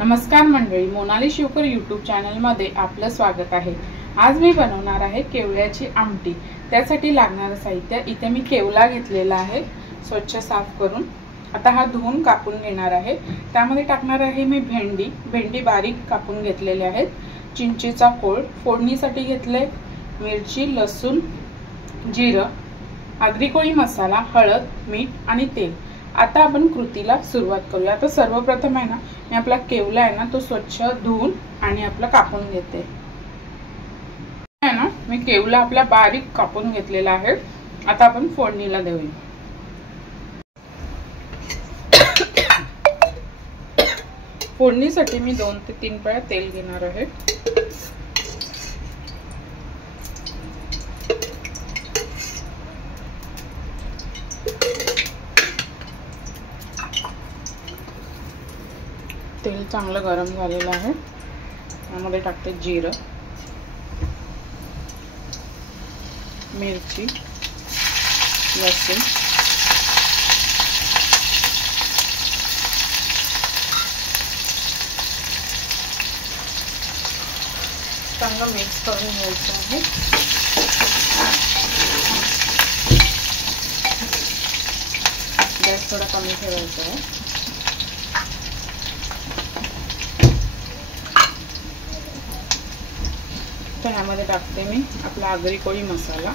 नमस्कार मंडळी, मोनाली शिवकर यूट्यूब चॅनलमध्ये आपलं स्वागत आहे। आज मी बनवणार आहे केवल्याची आमटी। त्यासाठी लागणारे साहित्य इथे मी केवला घेतलेला आहे स्वच्छ साफ करून। आता हा धुवून कापून घेणार आहे। त्यामध्ये टाकणार आहे मी भेंडी बारीक कापून घेतलेले आहेत। चिंचेचा कोळ फोडणीसाठी घेतले, मिरची, लसूण, जिरं, आगरी कोळी मसाला, हळद, मीठ आणि तेल। आता आपण कृतीला सुरुवात करूया। आता सर्वप्रथम आहे ना, मी आपला केवला आहे ना तो स्वच्छ धुवून आणि आपला कापून घेते आहे ना। मी केवला आपला बारीक कापून घेतलेला आहे। आता आपण फोडणीला देऊया। फोडणीसाठी मी 2 ते 3 पळ्या तेल घेणार आहे। तेल चांगलं गरम झालेलं आहे। यामध्ये टाकते जिरं, मिरची, लसूण, चांगलं मिक्स करून घ्यायचं आहे। गॅस थोडा कमी ठेवायचा आहे। तर यामध्ये टाकते मी आपला आगरी कोळी मसाला,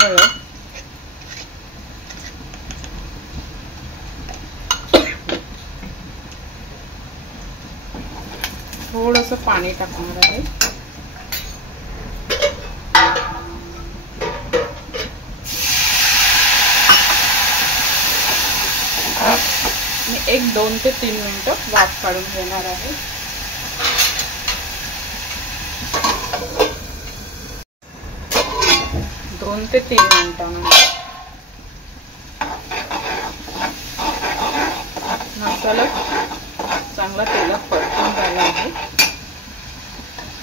हळद, थोडंसं पाणी टाकणार आहे। मी 1-2 ते 3 मिनिटं वाफ काढून घेणार आहे। दोन ते 3 मिनिटांनंतर मसाला चांगला तेलात परतून झाला आहे।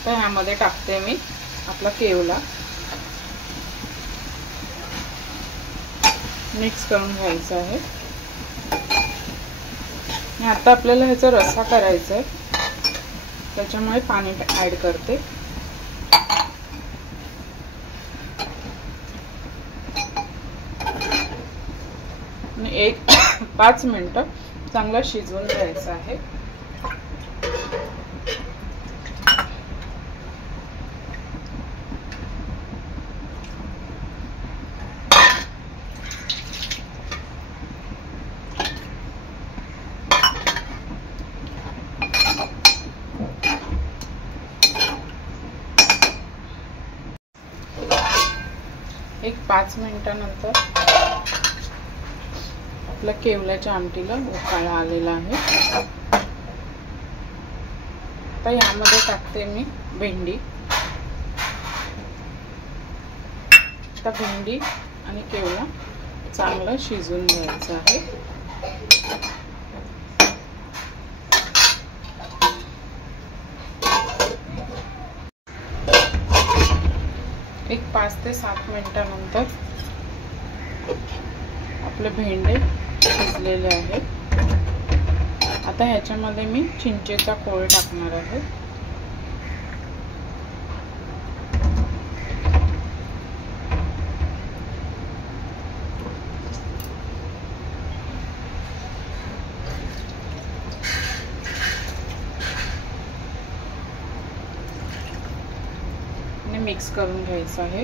तर ह्यामध्ये टाकते मी आपला केवला, मिक्स करून घ्यायचा आहे। आता आपल्याला ह्याचा रस्सा करायचा आहे, त्याच्यामुळे पाणी ऍड करते। आणि 5 मिनिटं चांगला शिजवून घ्यायचं आहे। एक 5 मिनिटानंतर आपल्या केवल्याच्या आमटीला उकाळा आलेला आहे। तर यामध्ये टाकते मी भेंडी। तर भेंडी आणि केवला चांगलं शिजवून घ्यायचं आहे। एक 5 ते 7 मिनिटानंतर आपले भेंडे शिजलेले आहेत। आता ह्याच्यामध्ये मी चिंचेचा कोळ टाकणार आहे। आणि मिक्स करून घ्यायचं आहे।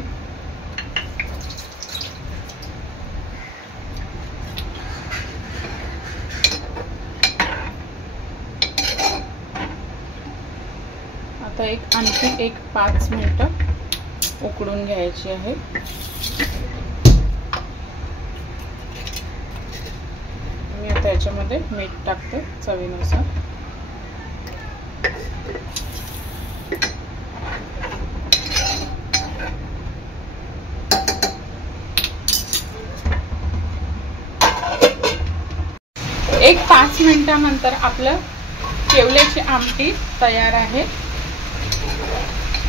आता आणखी 5 मिनिटं उकडून घ्यायची आहे। मी आता याच्यामध्ये मीठ टाकते चवीनुसार। एक 5 मिनिटानंतर आपलं केवल्याची आमटी तयार आहे।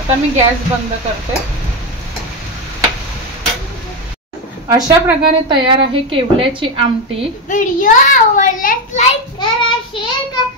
आता मी गॅस बंद करते। अशा प्रकारे तयार आहे केवल्याची आमटी। व्हिडिओ आवडल्यास लाईक करा, शेअर करा